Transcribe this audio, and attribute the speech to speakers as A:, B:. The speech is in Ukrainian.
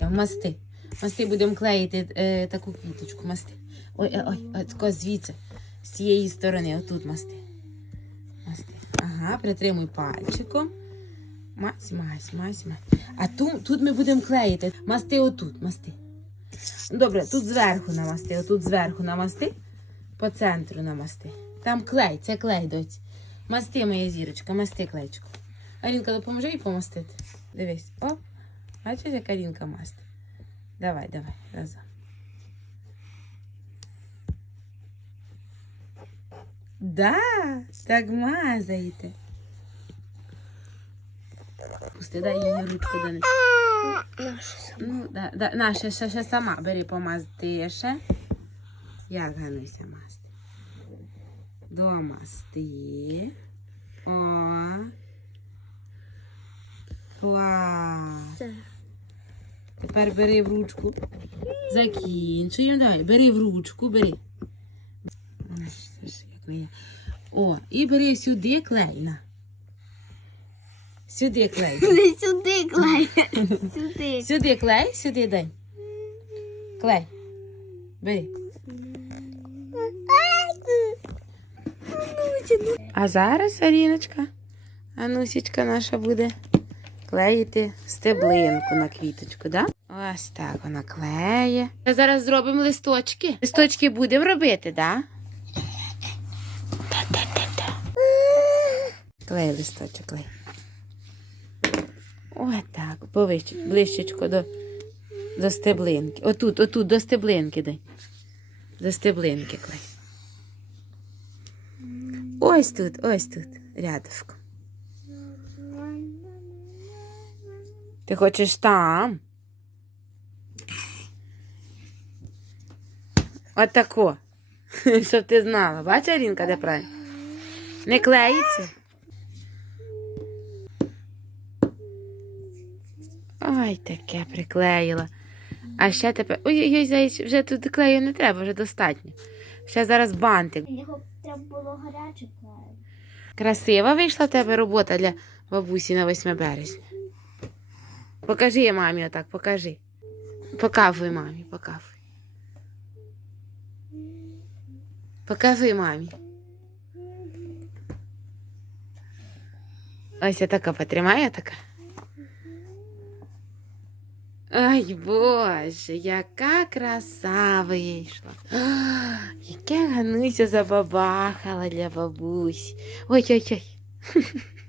A: Масти. Масти будемо клеїти е, таку квіточку. Масти. Ой, ой, ой, ой, тако звідси. З цієї сторони. Отут масти. Масти. Ага, притримуй пальчиком. Мась, мась, мась, мась. А тут, тут ми будемо клеїти. Масти отут, масти. Добре, тут зверху намасти, отут зверху намасти, по центру намасти. Там клей, це клей, доць. Масти, моя зірочка, масти клейчку. Алінка, допоможи їй помастити. Дивись. О, бачиш, як Алінка масти. Давай, давай, разом. Да, так мазаєте. Пусти, дай їй ручку до Ну, да, да, на, ще, ще, ще сама бери помазти ще. Як Гануся масти? Домасти. Тепер бери в ручку. Закінчуємо. Давай, бери в ручку, бери. О, і бери сюди клей. На. Сюди клей.
B: Сюди клей. Сюди.
A: Сюди клей, сюди дай. Клей. Бери. А зараз Аріночка, Анусічка наша буде клеїти стеблинку на квіточку, да? Ось так вона клеє. Зараз зробимо листочки. Листочки будемо робити, да? Та-та-та-та. Клей листочок, клей. Ось так, ближчечко до, до стеблинки. Отут, отут, до стеблинки дай. До стеблинки клей. Ось тут, ось тут, рядышком. Ти хочеш там? Отако. Щоб ти знала. Бачиш, Арінка, де правильно? Не клеїться? Ой, таке приклеїла. А ще тепер. Ой-ой-ой, зайчик, вже тут клею не треба, вже достатньо. Ще зараз бантик.
B: Його треба було гаряче клеїти.
A: Красива вийшла в тебе робота для бабусі на 8 березня. Покажи мамі отак, покажи. Показуй мамі, показуй. Покажи мамі. Ось така потримає така. Ай, Боже, яка краса вийшла. А, яке Гануся забабахала для бабусі. Ой-ой-ой.